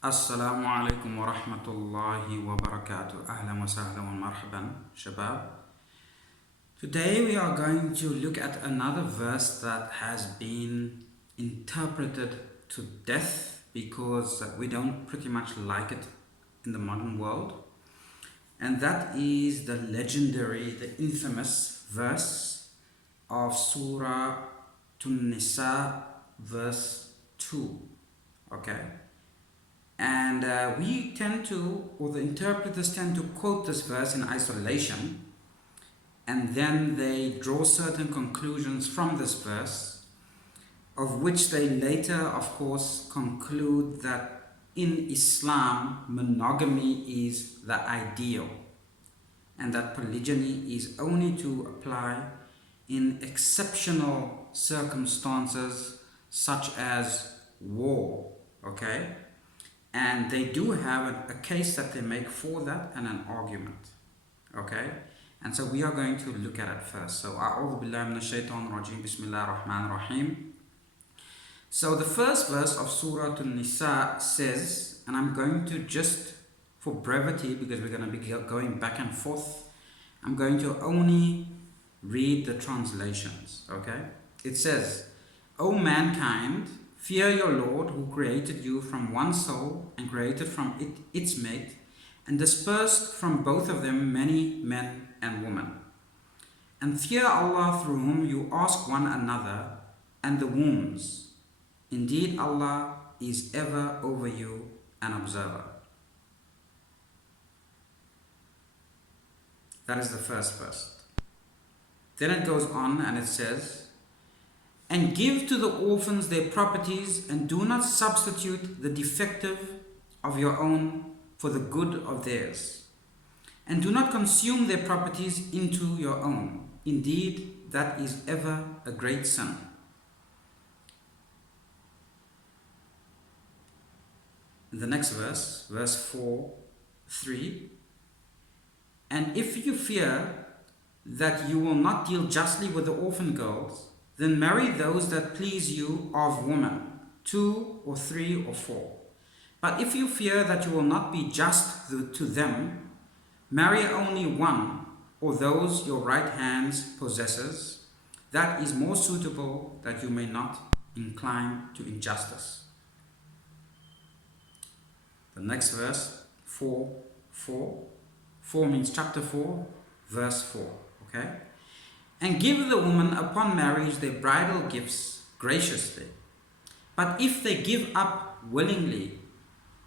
Assalamu alaikum wa rahmatullahi wa barakatuh. Ahlan wa sahlan wa marhaban, shabab. Today we are going to look at another verse that has been interpreted to death because we don't pretty much like it in the modern world. And that is the legendary, the infamous verse of Surah Tun-Nisa, verse 2. Okay? And we tend to, or the interpreters tend to quote this verse in isolation, and then they draw certain conclusions from this verse, of which they later, of course, conclude that in Islam, monogamy is the ideal, and that polygyny is only to apply in exceptional circumstances such as war. Okay? And they do have a case that they make for that and an argument. Okay? And so we are going to look at it first. So, A'udhu Billahi Minash Shaitanir Rajeem, Bismillahir Rahmanir Rahim. So the first verse of Surah An-Nisa says, and I'm going to just, for brevity, because we're going to be going back and forth, I'm going to only read the translations. Okay? It says, O mankind, fear your Lord who created you from one soul and created from it its mate and dispersed from both of them many men and women. And fear Allah through whom you ask one another and the wombs. Indeed Allah is ever over you an observer. That is the first verse. Then it goes on and it says, and give to the orphans their properties, and do not substitute the defective of your own for the good of theirs. And do not consume their properties into your own. Indeed, that is ever a great sin. The next verse, verse 4:3. And if you fear that you will not deal justly with the orphan girls, then marry those that please you of women, 2 or 3 or 4. But if you fear that you will not be just to them, marry only one, or those your right hand possesses. That is more suitable, that you may not incline to injustice. The next verse, 4:4. 4 means chapter 4, verse 4. Okay? And give the woman upon marriage their bridal gifts graciously. But if they give up willingly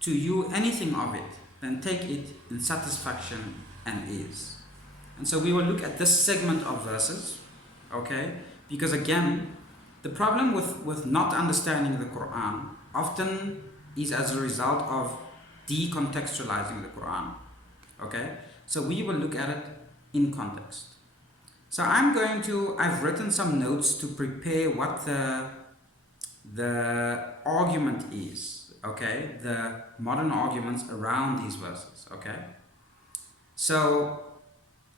to you anything of it, then take it in satisfaction and ease. And so we will look at this segment of verses, okay? Because again, the problem with not understanding the Quran often is as a result of decontextualizing the Quran, okay? So we will look at it in context. So I've written some notes to prepare what the argument is, okay? The modern arguments around these verses, okay? So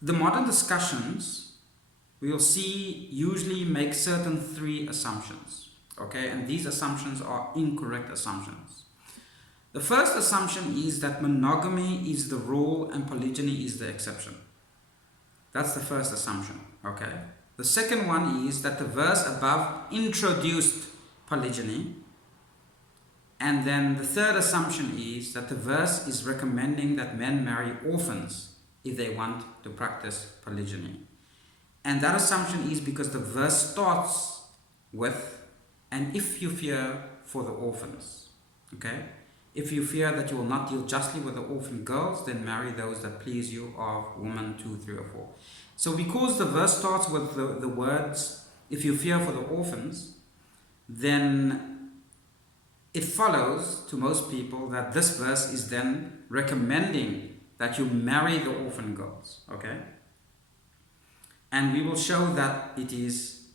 the modern discussions, we will see, usually make certain 3 assumptions, okay? And these assumptions are incorrect assumptions. The first assumption is that monogamy is the rule and polygyny is the exception. That's the first assumption, okay? The second one is that the verse above introduced polygyny. And then the third assumption is that the verse is recommending that men marry orphans if they want to practice polygyny. And that assumption is because the verse starts with, and if you fear for the orphans, okay? If you fear that you will not deal justly with the orphan girls, then marry those that please you of women 2, 3 or 4. So because the verse starts with the words, if you fear for the orphans, then it follows to most people that this verse is then recommending that you marry the orphan girls, okay? And we will show that it is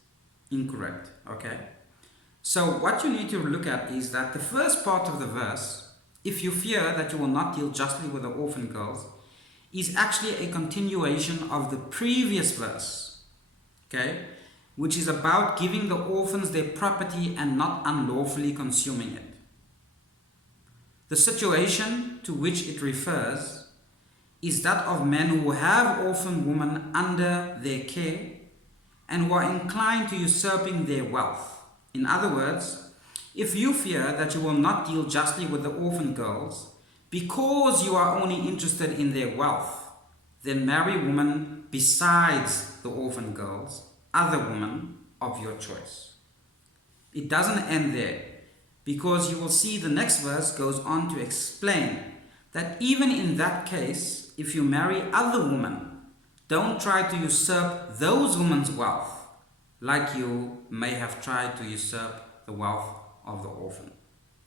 incorrect, okay? So what you need to look at is that the first part of the verse, if you fear that you will not deal justly with the orphan girls, is actually a continuation of the previous verse, okay? Which is about giving the orphans their property and not unlawfully consuming it. The situation to which it refers is that of men who have orphan women under their care and who are inclined to usurping their wealth. In other words, if you fear that you will not deal justly with the orphan girls because you are only interested in their wealth, then marry women besides the orphan girls, other women of your choice. It doesn't end there, because you will see the next verse goes on to explain that even in that case, if you marry other women, don't try to usurp those women's wealth like you may have tried to usurp the wealth of the orphan.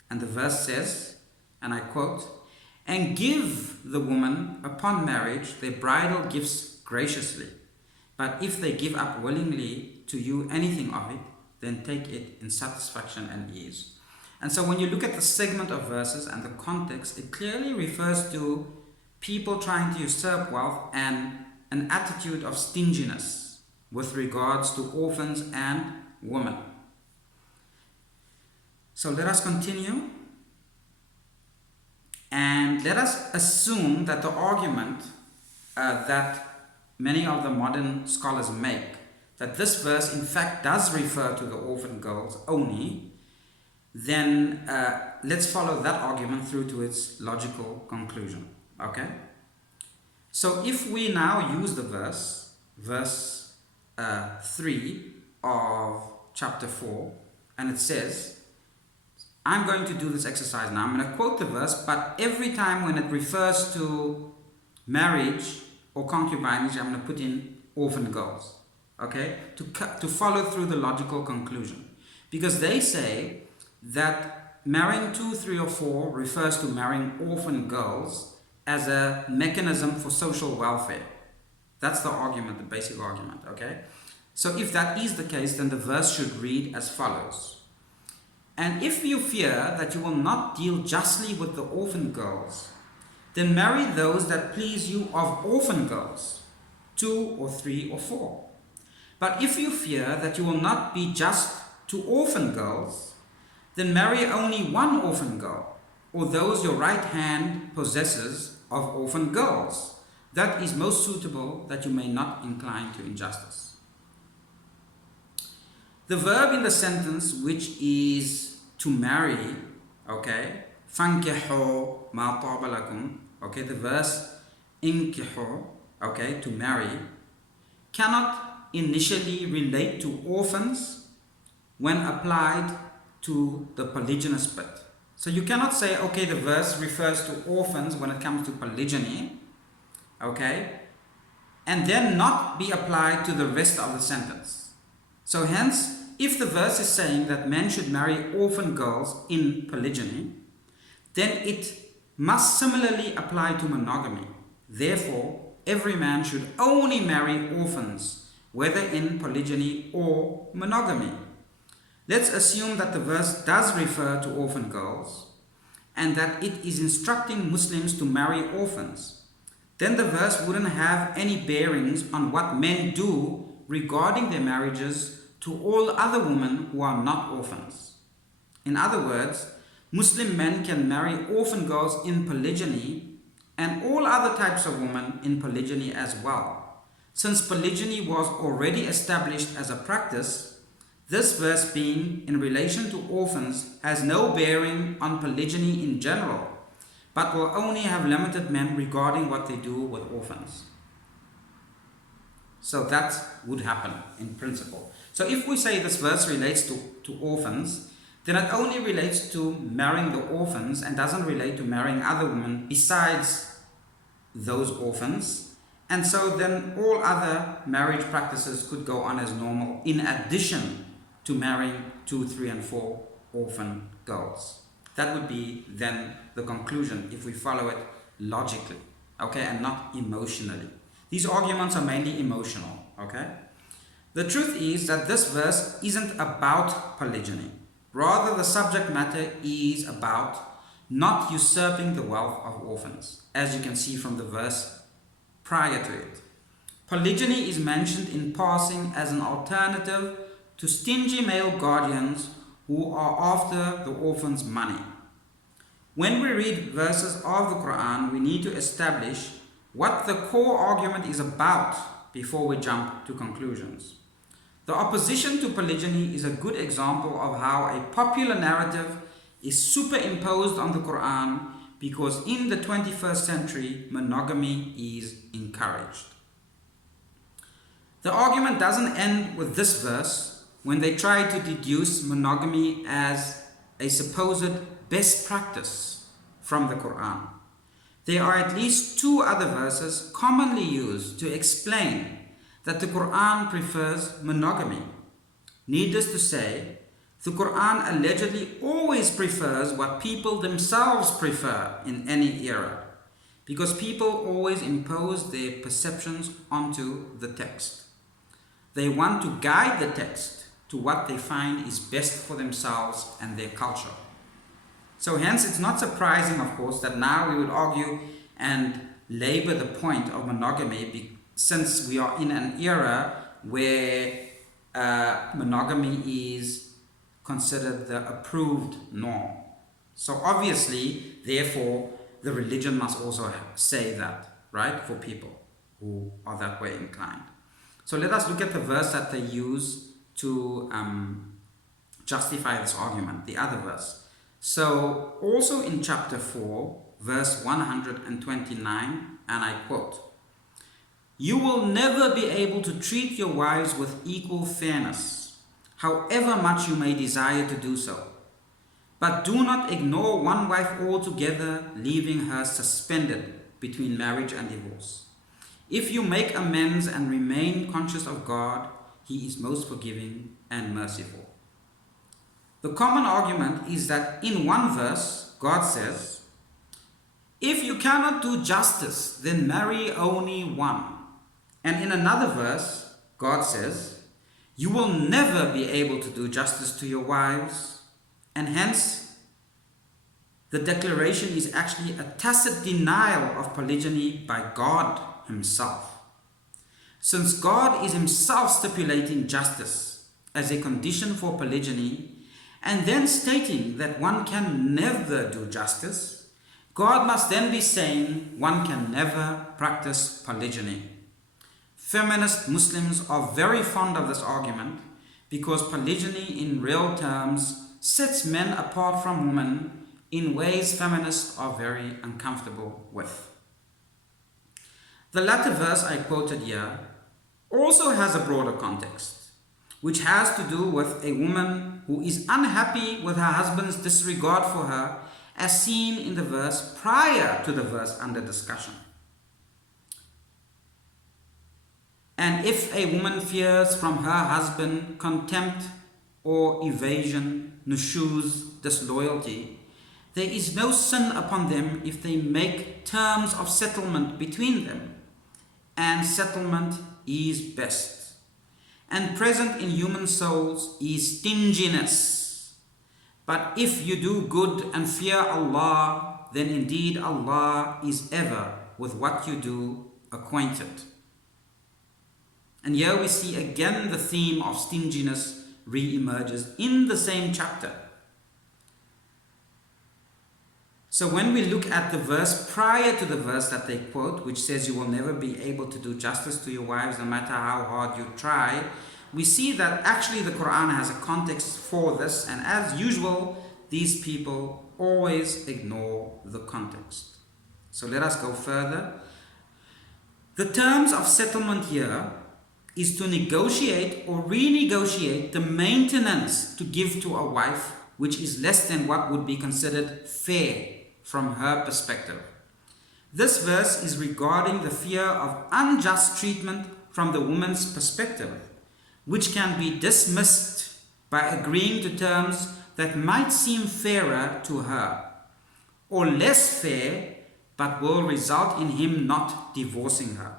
And the verse says, and I quote, "And give the woman upon marriage their bridal gifts graciously. But if they give up willingly to you anything of it, then take it in satisfaction and ease." And so when you look at the segment of verses and the context, it clearly refers to people trying to usurp wealth and an attitude of stinginess with regards to orphans and women. So let us continue. And let us assume that the argument that many of the modern scholars make, that this verse in fact does refer to the orphan girls only, then let's follow that argument through to its logical conclusion. Okay? So if we now use the verse 3 of chapter 4, and it says, I'm going to do this exercise now. I'm going to quote the verse, but every time when it refers to marriage or concubinage, I'm going to put in orphan girls, okay, to follow through the logical conclusion. Because they say that marrying 2, 3, or 4 refers to marrying orphan girls as a mechanism for social welfare. That's the argument, the basic argument, okay? So if that is the case, then the verse should read as follows. "And if you fear that you will not deal justly with the orphan girls, then marry those that please you of orphan girls, 2 or 3 or 4. But if you fear that you will not be just to orphan girls, then marry only one orphan girl, or those your right hand possesses of orphan girls. That is most suitable, that you may not incline to injustice." The verb in the sentence, which is to marry, okay, فَانْكِحُوا مَا طَابَ لَكُمْ, okay, the verse إِنْكِحُوا, okay, to marry, cannot initially relate to orphans when applied to the polygynous bit. So you cannot say, okay, the verse refers to orphans when it comes to polygyny, okay, and then not be applied to the rest of the sentence. So hence, if the verse is saying that men should marry orphan girls in polygyny, then it must similarly apply to monogamy. Therefore, every man should only marry orphans, whether in polygyny or monogamy. Let's assume that the verse does refer to orphan girls and that it is instructing Muslims to marry orphans. Then the verse wouldn't have any bearings on what men do regarding their marriages to all other women who are not orphans. In other words, Muslim men can marry orphan girls in polygyny and all other types of women in polygyny as well. Since polygyny was already established as a practice, this verse being in relation to orphans has no bearing on polygyny in general, but will only have limited men regarding what they do with orphans. So that would happen in principle. So if we say this verse relates to orphans, then it only relates to marrying the orphans and doesn't relate to marrying other women besides those orphans. And so then all other marriage practices could go on as normal in addition to marrying 2, 3, and 4 orphan girls. That would be then the conclusion if we follow it logically, okay, and not emotionally. These arguments are mainly emotional, okay? The truth is that this verse isn't about polygyny. Rather, the subject matter is about not usurping the wealth of orphans, as you can see from the verse prior to it. Polygyny is mentioned in passing as an alternative to stingy male guardians who are after the orphan's money. When we read verses of the Quran, we need to establish what the core argument is about before we jump to conclusions. The opposition to polygyny is a good example of how a popular narrative is superimposed on the Quran because in the 21st century, monogamy is encouraged. The argument doesn't end with this verse when they try to deduce monogamy as a supposed best practice from the Quran. There are at least two other verses commonly used to explain that the Quran prefers monogamy. Needless to say, the Quran allegedly always prefers what people themselves prefer in any era, because people always impose their perceptions onto the text. They want to guide the text to what they find is best for themselves and their culture. So hence it's not surprising, of course, that now we would argue and labor the point of monogamy since we are in an era where monogamy is considered the approved norm. So obviously, therefore, the religion must also say that, right, for people who are that way inclined. So let us look at the verse that they use to justify this argument, the other verse. So also in chapter 4, verse 129, and I quote, "You will never be able to treat your wives with equal fairness, however much you may desire to do so. But do not ignore one wife altogether, leaving her suspended between marriage and divorce. If you make amends and remain conscious of God, He is most forgiving and merciful." The common argument is that in one verse, God says, "If you cannot do justice, then marry only one." And in another verse, God says, "You will never be able to do justice to your wives." And hence, the declaration is actually a tacit denial of polygyny by God Himself. Since God is Himself stipulating justice as a condition for polygyny, and then stating that one can never do justice, God must then be saying one can never practice polygyny. Feminist Muslims are very fond of this argument because polygyny in real terms sets men apart from women in ways feminists are very uncomfortable with. The latter verse I quoted here also has a broader context, which has to do with a woman who is unhappy with her husband's disregard for her, as seen in the verse prior to the verse under discussion. And if a woman fears from her husband contempt or evasion, nushuz, disloyalty, there is no sin upon them if they make terms of settlement between them, and settlement is best. And present in human souls is stinginess. But if you do good and fear Allah, then indeed Allah is ever with what you do acquainted. And here we see again the theme of stinginess re-emerges in the same chapter. So when we look at the verse prior to the verse that they quote, which says you will never be able to do justice to your wives no matter how hard you try, we see that actually the Quran has a context for this, and as usual, these people always ignore the context. So let us go further. The terms of settlement here is to negotiate or renegotiate the maintenance to give to a wife, which is less than what would be considered fair from her perspective. This verse is regarding the fear of unjust treatment from the woman's perspective, which can be dismissed by agreeing to terms that might seem fairer to her, or less fair, but will result in him not divorcing her.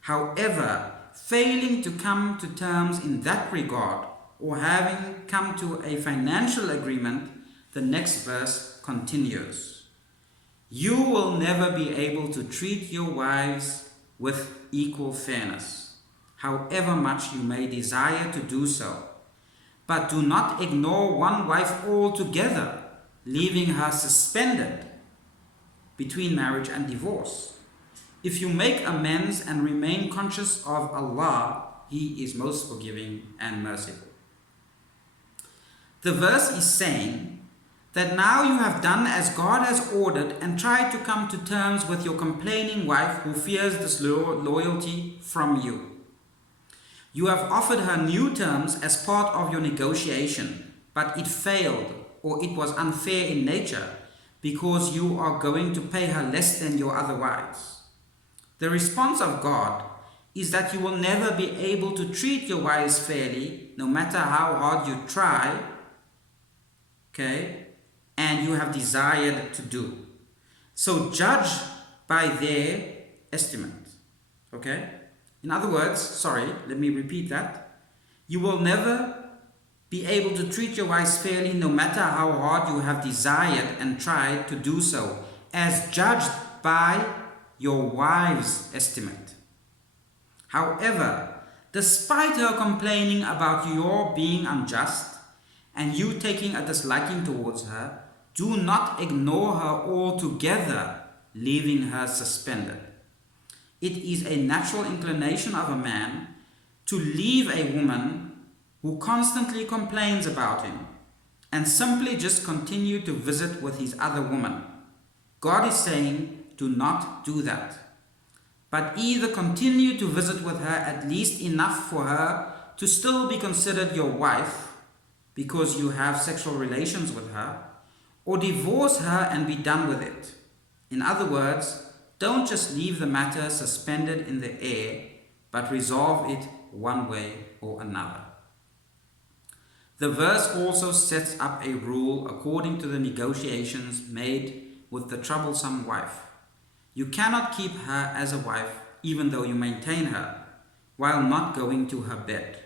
However, failing to come to terms in that regard, or having come to a financial agreement, the next verse continues. You will never be able to treat your wives with equal fairness, however much you may desire to do so. But do not ignore one wife altogether, leaving her suspended between marriage and divorce. If you make amends and remain conscious of Allah, He is most forgiving and merciful. The verse is saying that now you have done as God has ordered and tried to come to terms with your complaining wife who fears disloyalty from you. You have offered her new terms as part of your negotiation, but it failed, or it was unfair in nature, because you are going to pay her less than your other wives. The response of God is that you will never be able to treat your wives fairly, no matter how hard you try, okay, and you have desired to do. So judge by their estimate, okay? In other words, let me repeat that. You will never be able to treat your wives fairly, no matter how hard you have desired and tried to do so, as judged by your wife's estimate. However, despite her complaining about your being unjust and you taking a disliking towards her, do not ignore her altogether, leaving her suspended. It is a natural inclination of a man to leave a woman who constantly complains about him and simply just continue to visit with his other woman. God is saying, do not do that, but either continue to visit with her at least enough for her to still be considered your wife because you have sexual relations with her, or divorce her and be done with it. In other words, don't just leave the matter suspended in the air, but resolve it one way or another. The verse also sets up a rule according to the negotiations made with the troublesome wife. You cannot keep her as a wife even though you maintain her, while not going to her bed.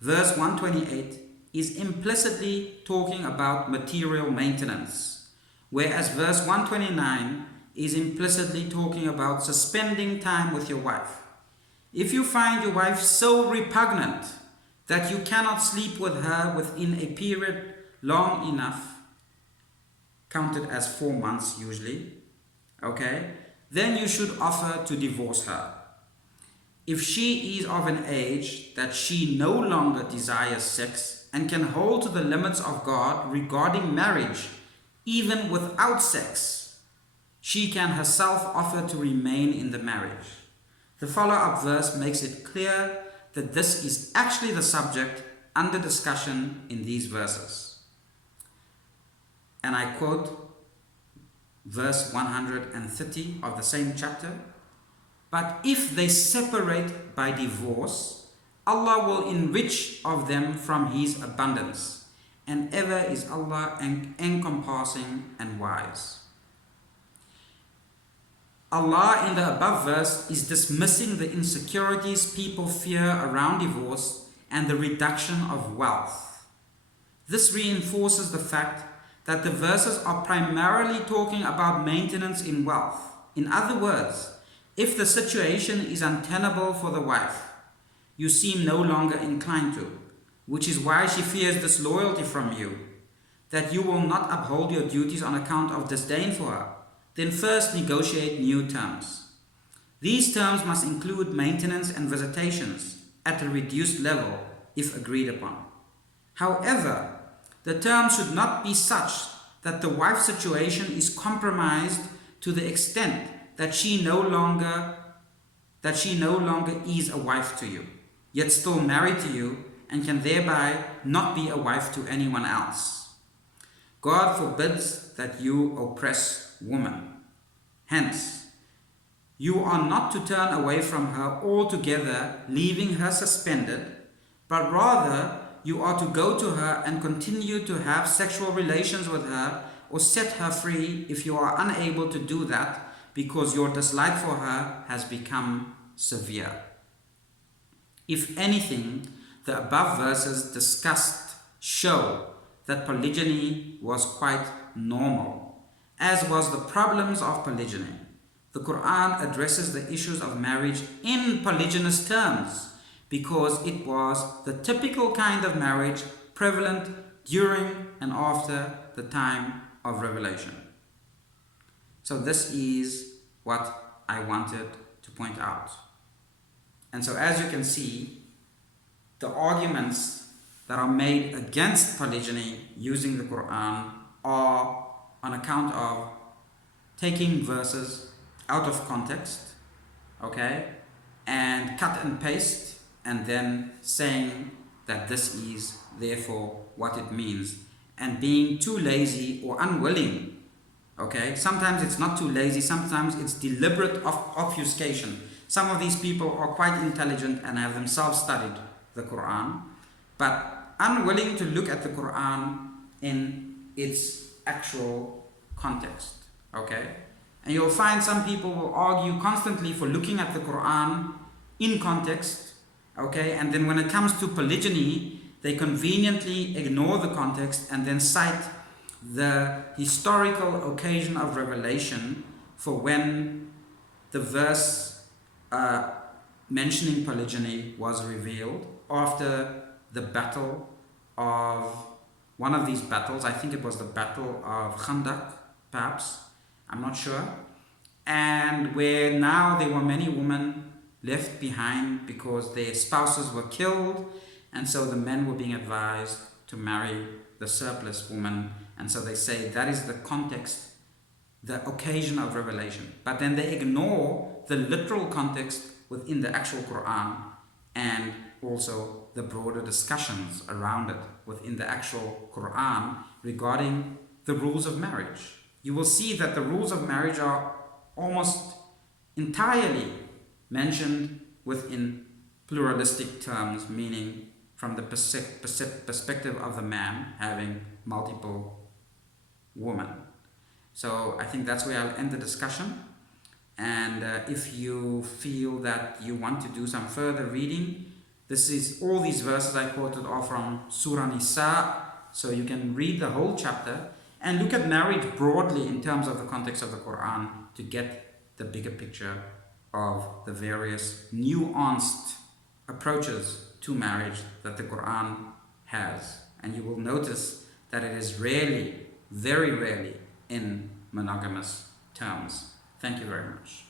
Verse 128 is implicitly talking about material maintenance, whereas verse 129 is implicitly talking about suspending time with your wife. If you find your wife so repugnant that you cannot sleep with her within a period long enough, counted as 4 months usually, okay, then you should offer to divorce her. If she is of an age that she no longer desires sex and can hold to the limits of God regarding marriage, even without sex, she can herself offer to remain in the marriage. The follow-up verse makes it clear that this is actually the subject under discussion in these verses. And I quote verse 130 of the same chapter. But if they separate by divorce, Allah will enrich of them from His abundance, and ever is Allah encompassing and wise. Allah in the above verse is dismissing the insecurities people fear around divorce and the reduction of wealth. This reinforces the fact that the verses are primarily talking about maintenance in wealth. In other words, if the situation is untenable for the wife, you seem no longer inclined to, which is why she fears disloyalty from you, that you will not uphold your duties on account of disdain for her, then first negotiate new terms. These terms must include maintenance and visitations at a reduced level if agreed upon. However, the terms should not be such that the wife's situation is compromised to the extent that she no longer is a wife to you, yet still married to you, and can thereby not be a wife to anyone else. God forbids that you oppress woman. Hence, you are not to turn away from her altogether, leaving her suspended, but rather you are to go to her and continue to have sexual relations with her, or set her free if you are unable to do that because your dislike for her has become severe. If anything, the above verses discussed show that polygyny was quite normal, as was the problems of polygyny. The Quran addresses the issues of marriage in polygynous terms because it was the typical kind of marriage prevalent during and after the time of revelation. So this is what I wanted to point out. And so as you can see, the arguments that are made against polygyny using the Quran are on account of taking verses out of context, okay, and cut and paste, and then saying that this is therefore what it means, and being too lazy or unwilling, okay. Sometimes it's not too lazy, sometimes it's deliberate obfuscation. Some of these people are quite intelligent and have themselves studied the Quran, but unwilling to look at the Quran in its actual context, okay. And you'll find some people will argue constantly for looking at the Quran in context, okay, and then when it comes to polygyny, they conveniently ignore the context and then cite the historical occasion of revelation for when the verse mentioning polygyny was revealed after the battle of one of these battles. I think it was the battle of Khandaq, perhaps, I'm not sure, and where now there were many women left behind because their spouses were killed, and so the men were being advised to marry the surplus woman, and so they say that is the context, the occasion of revelation. But then they ignore the literal context within the actual Quran and also the broader discussions around it within the actual Quran regarding the rules of marriage. You will see that the rules of marriage are almost entirely mentioned within pluralistic terms, meaning from the perspective of the man having multiple women. So I think that's where I'll end the discussion. And if you feel that you want to do some further reading, all these verses I quoted are from Surah Nisa, so you can read the whole chapter and look at marriage broadly in terms of the context of the Quran to get the bigger picture of the various nuanced approaches to marriage that the Quran has. And you will notice that it is rarely, very rarely, in monogamous terms. Thank you very much.